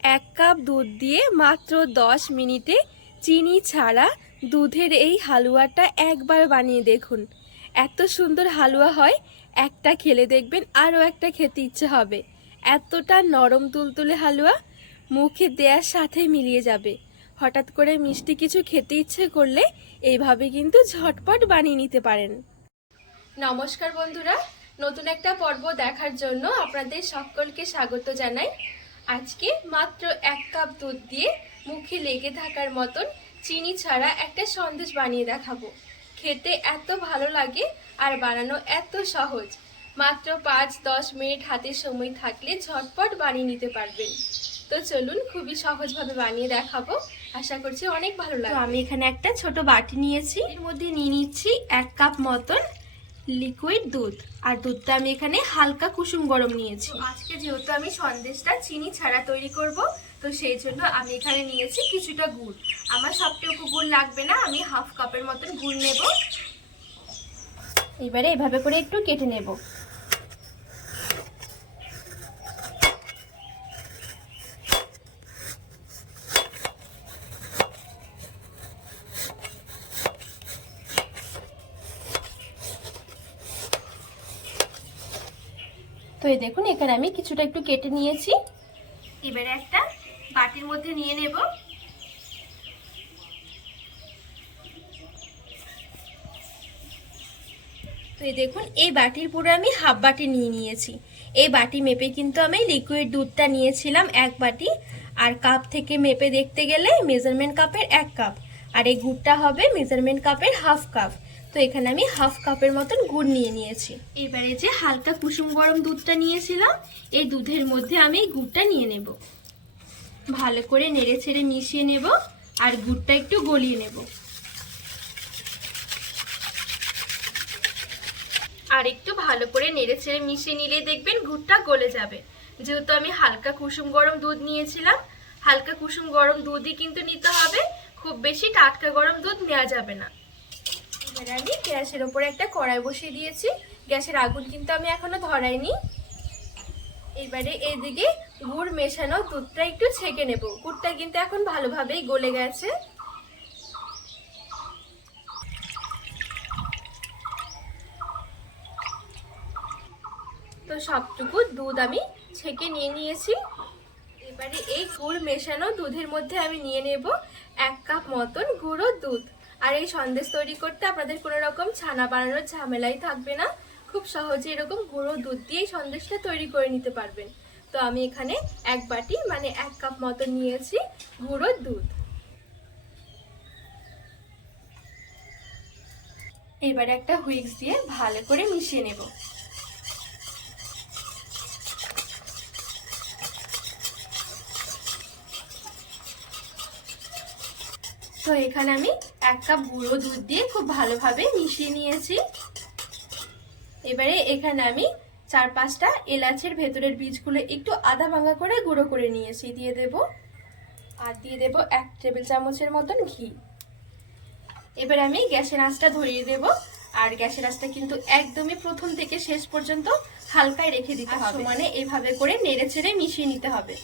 এক কাপ দুধ দিয়ে মাত্র দশ মিনিটে চিনি ছাড়া দুধের এই হালুয়াটা একবার বানিয়ে দেখুন। এত সুন্দর হালুয়া হয়, একটা খেলে দেখবেন আরও একটা খেতে ইচ্ছে হবে। এতটা নরম তুলতুলে হালুয়া মুখে দেওয়ার সাথে মিলিয়ে যাবে। হঠাৎ করে মিষ্টি কিছু খেতে ইচ্ছে করলে এইভাবে কিন্তু ঝটপট বানিয়ে নিতে পারেন। নমস্কার বন্ধুরা, নতুন একটা পর্ব দেখার জন্য আপনাদের সকলকে স্বাগত জানাই। আজকে মাত্র এক কাপ দুধ দিয়ে মুখে লেগে থাকার মতন চিনি ছাড়া একটা সন্দেশ বানিয়ে দেখাবো। খেতে এত ভালো লাগে আর বানানো এত সহজ। মাত্র পাঁচ দশ মিনিট হাতে সময় থাকলে ঝটপট বানিয়ে নিতে পারবেন। তো চলুন খুবই সহজভাবে বানিয়ে দেখাবো। আশা করছি অনেক ভালো লাগবে। আমি এখানে একটা ছোট বাটি নিয়েছি। এর মধ্যে নিয়ে নিচ্ছি এক কাপ মতন লিকুইড দুধ। আর দুধটা আমি এখানে হালকা কুসুম গরম নিয়েছি। আজকে যেহেতু আমি সন্দেশটা চিনি ছাড়া তৈরি করব তো সেই জন্য আমি এখানে নিয়েছি কিছুটা গুড়। আমার সবটুকু গুড় লাগবে না আমি হাফ কাপের মতন গুড় নেব। এবারে এভাবে করে একটু কেটে নেব। এই দেখুন, এখানে আমি কিছুটা একটু কেটে নিয়েছি। এবারে একটা বাটির মধ্যে নিয়ে নেব। তো এই দেখুন, এই বাটির পুরো আমি হাফ বাটি নিয়ে নিয়েছি। এই বাটি মেপে কিন্তু আমি লিকুইড দুধটা নিয়েছিলাম এক বাটি, আর কাপ থেকে মেপে দেখতে গেলে মেজারমেন্ট কাপের এক কাপ আর এই গুড়টা হবে মেজারমেন্ট কাপের হাফ কাপ তো এখানে আমি হাফ কাপের মতন গুড় নিয়ে নিয়েছি। এবারে যে হালকা কুসুম গরম দুধটা নিয়েছিলাম, এই দুধের মধ্যে আমি গুড়টা নিয়ে নেব। ভালো করে নেড়ে ছেড়ে মিশিয়ে নেব আর গুড়টা একটু গলিয়ে নেব। আর একটু ভালো করে নেড়ে ছেড়ে মিশিয়ে নিলে দেখবেন গুড়টা গলে যাবে। যেহেতু আমি হালকা কুসুম গরম দুধ নিয়েছিলাম, হালকা কুসুম গরম দুধই কিন্তু নিতে হবে, খুব বেশি টাটকা গরম দুধ নেওয়া যাবে না। আমি গ্যাসের ওপরে একটা কড়াই বসিয়ে দিয়েছি। গ্যাসের আগুন কিন্তু আমি এখনও ধরাইনি। এবারে এইদিকে গুড় মেশানো দুধটা একটু ছেঁকে নেব। গুড়টা কিন্তু এখন ভালোভাবেই গলে গেছে। তো সবটুকু দুধ আমি ছেঁকে নিয়ে নিয়েছি। এবারে এই গুড় মেশানো দুধের মধ্যে আমি নিয়ে নেব এক কাপ মতন গুঁড়ো দুধ। আর এই সন্দেশ তৈরি করতে আপনাদের কোনো রকম ছানা বানানোর ঝামেলাই থাকবে না। খুব সহজে এরকম গুঁড়ো দুধ দিয়ে সন্দেশটা তৈরি করে নিতে পারবেন। তো আমি এখানে এক বাটি মানে এক কাপ মতো নিয়েছি গুঁড়ো দুধ। এবারে একটা হুইক্স দিয়ে ভালো করে মিশিয়ে নেব। তো এখানে আমি এক কাপ গুঁড়ো দুধ দিয়ে খুব ভালোভাবে মিশিয়ে নিয়েছি। এবারে এখানে আমি চার পাঁচটা এলাচের ভেতরের বীজগুলো একটু আধা ভাঙা করে গুঁড়ো করে নিয়েছি দিয়ে দেব। আর দিয়ে দেব এক টেবিল চামচের মতন ঘি। এবার আমি গ্যাসের আঁচটা ধরিয়ে দেব। আর গ্যাসের আঁচটা কিন্তু একদমই প্রথম থেকে শেষ পর্যন্ত হালকায় রেখে দিতে হবে। মানে এভাবে করে নেড়ে ছেড়ে মিশিয়ে নিতে হবে।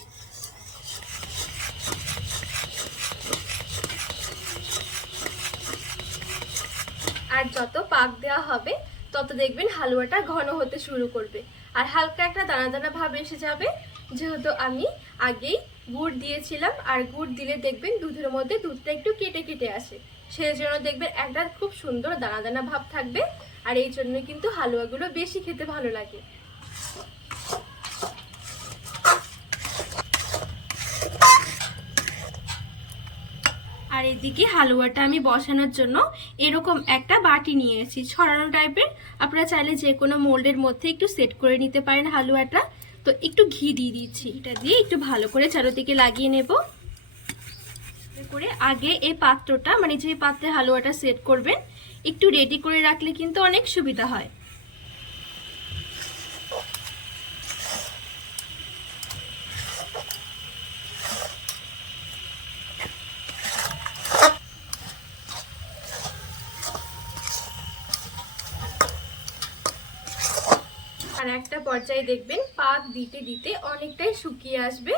আর যত পাক দেওয়া হবে, তত দেখবেন হালুয়াটা ঘন হতে শুরু করবে। আর হালকা একটা দানা দানা ভাব এসে যাবে, যেহেতু আমি আগেই গুড় দিয়েছিলাম, আর গুড় দিলে দেখবেন দুধের মধ্যে দুধটা একটু কেটে কেটে আসে। সেই জন্য দেখবেন একটা খুব সুন্দর দানা দানা ভাব থাকবে, আর এই জন্য কিন্তু হালুয়াগুলো বেশি খেতে ভালো লাগে। এদিকে হালুয়াটা আমি বসানোর জন্য এরকম একটা বাটি নিয়েছি ছড়ানো টাইপের আপনারা চাইলে যে কোনো মোল্ডের মধ্যে একটু সেট করে নিতে পারেন হালুয়াটা। তো একটু ঘি দিয়ে দিচ্ছি। এটা দিয়ে একটু ভালো করে চারোদিকে লাগিয়ে নেব। করে আগে এই পাত্রটা মানে যে পাত্রে হালুয়াটা সেট করবেন, একটু রেডি করে রাখলে কিন্তু অনেক সুবিধা হয় আর একটা পর্যায়ে দেখবেন পাক দিতে দিতে অনেকটাই শুকিয়ে আসবে।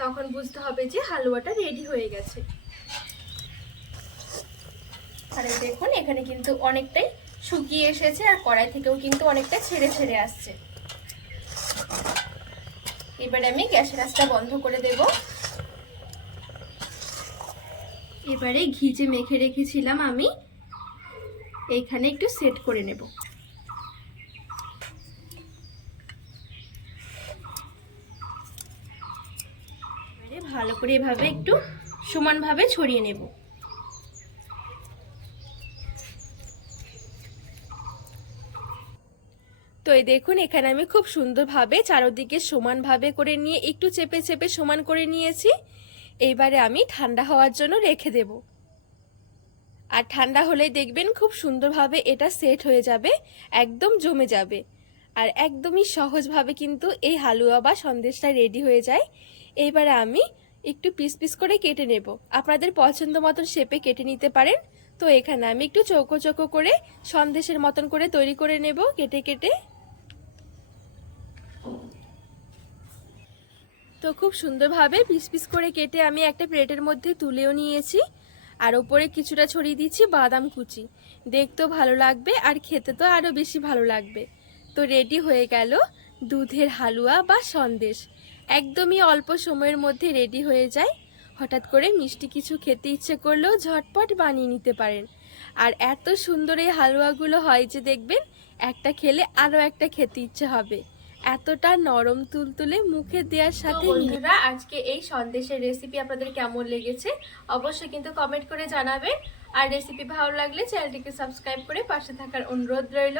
তখন বুঝতে হবে যে হালুয়াটা রেডি হয়ে গেছে। আর দেখুন, এখানে কিন্তু অনেকটাই শুকিয়ে এসেছে আর কড়াই থেকেও কিন্তু অনেকটা ছেড়ে ছেড়ে আসছে। এবারে আমি গ্যাসের আঁচটা বন্ধ করে দেব। এবারে ঘি যে মেখে রেখেছিলাম আমি, এইখানে একটু সেট করে নেব এবারে ভালো করে এভাবে একটু সমানভাবে ছড়িয়ে নেব। তো এই দেখুন, এখানে আমি খুব সুন্দরভাবে চারোদিকে সমানভাবে করে নিয়ে একটু চেপে চেপে সমান করে নিয়েছি। এইবারে আমি ঠান্ডা হওয়ার জন্য রেখে দেব। আর ঠান্ডা হলেই দেখবেন খুব সুন্দরভাবে এটা সেট হয়ে যাবে, একদম জমে যাবে। আর একদমই সহজভাবে কিন্তু এই হালুয়া বা সন্দেশটা রেডি হয়ে যায়। এইবারে আমি একটু পিস পিস করে কেটে নেব। আপনাদের পছন্দ মতন শেপে কেটে নিতে পারেন। তো এখানে আমি একটু চৌকো চৌকো করে সন্দেশের মতন করে তৈরি করে নেব কেটে কেটে। তো খুব সুন্দরভাবে পিস পিস করে কেটে আমি একটা প্লেটের মধ্যে তুলেও নিয়েছি। আর ওপরে কিছুটা ছড়িয়ে দিচ্ছি বাদাম কুচি। দেখতেও ভালো লাগবে আর খেতে তো আরও বেশি ভালো লাগবে। তো রেডি হয়ে গেল দুধের হালুয়া বা সন্দেশ। একদমই অল্প সময়ের মধ্যে রেডি হয়ে যায়। হঠাৎ করে মিষ্টি কিছু খেতে ইচ্ছে করলেও ঝটপট বানিয়ে নিতে পারেন। আর এত সুন্দর এই হালুয়াগুলো হয় যে দেখবেন একটা খেলে আরও একটা খেতে ইচ্ছে হবে। এতটা নরম তুলতুলে মুখে দেওয়ার সাথে বন্ধুরা আজকে এই সন্দেশের রেসিপি আপনাদের কেমন লেগেছে অবশ্যই কিন্তু কমেন্ট করে জানাবেন। আর রেসিপি ভালো লাগলে চ্যানেলটিকে সাবস্ক্রাইব করে পাশে থাকার অনুরোধ রইল।